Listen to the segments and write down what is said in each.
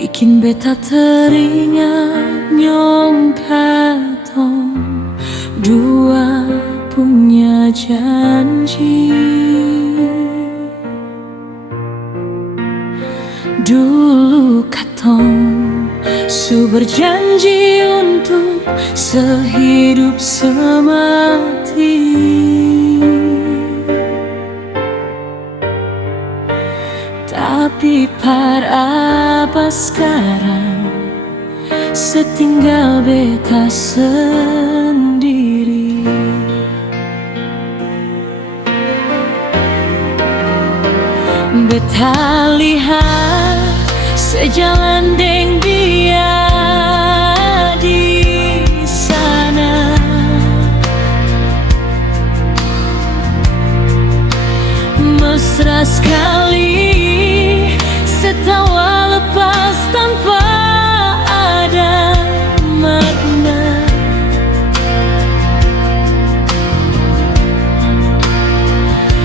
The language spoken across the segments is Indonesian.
bikin beta teringat nyong katong dua punya janji. Dulu katong su berjanji untuk sehidup semati. Tapi para apa sekarang setinggal beta sendiri. Beta lihat sejalan deng dia di sana. Mesra sekali setawa lepas tanpa ada makna.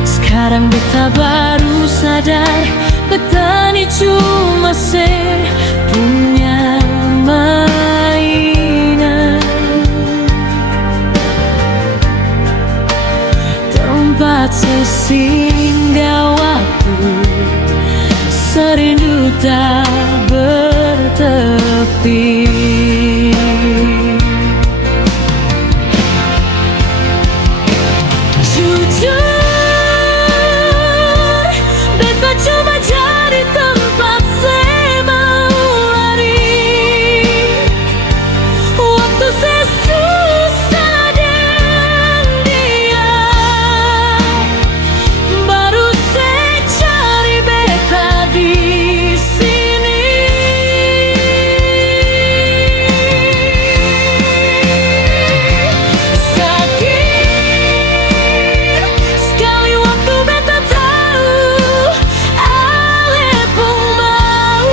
Sekarang beta baru sadar beta ni cuma punya mainan, tempat sesinggah waktu serindu tak bertepi. Jujur, beta cuma jadi tempat saya mau lari. Waktu saya susah dan dia, baru saya cari beta di sini. Sakit sekali waktu beta tahu ale pun mau.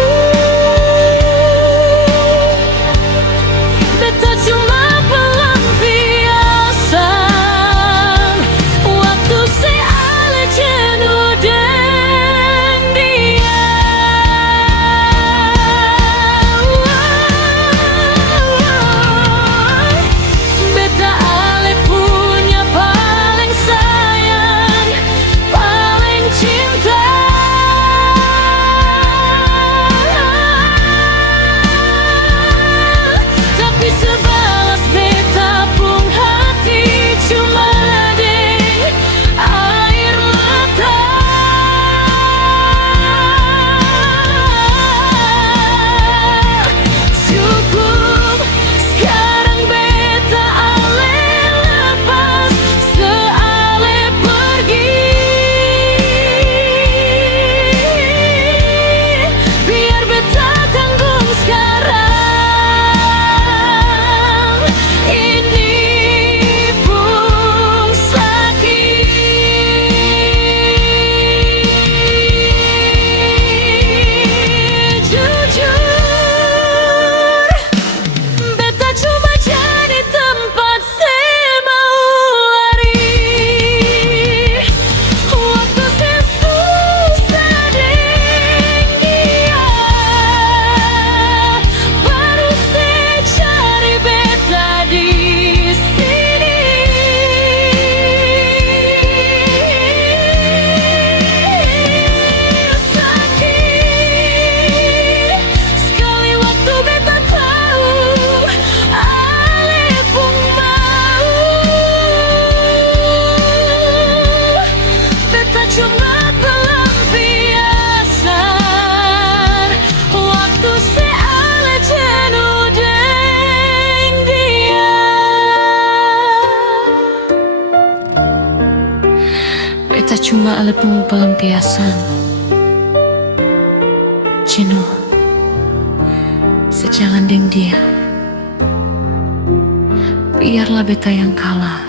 Beta cuma pelampiasan waktu saya ale jenuh deng dia. Beta ale punya paling sayang, paling cinta. Tapi sebalas beta pun hati cuma deng air mata. Cukup sekarang beta ale lepas, seale pergi. Biar beta tanggung sekarang, ini pun sakit. Jujur, beta cuma jadi tempat saya mau lari. Waktu saya susah deng dia, baru saya cari beta di sini. Sakit sekali waktu beta tahu ale pun mau. Beta cuma pelampiasan waktu saya ale jenuh deng dia. Beta cuma ale pun pelampiasan jenuh sejalan deng dia. Biarlah beta yang kalah.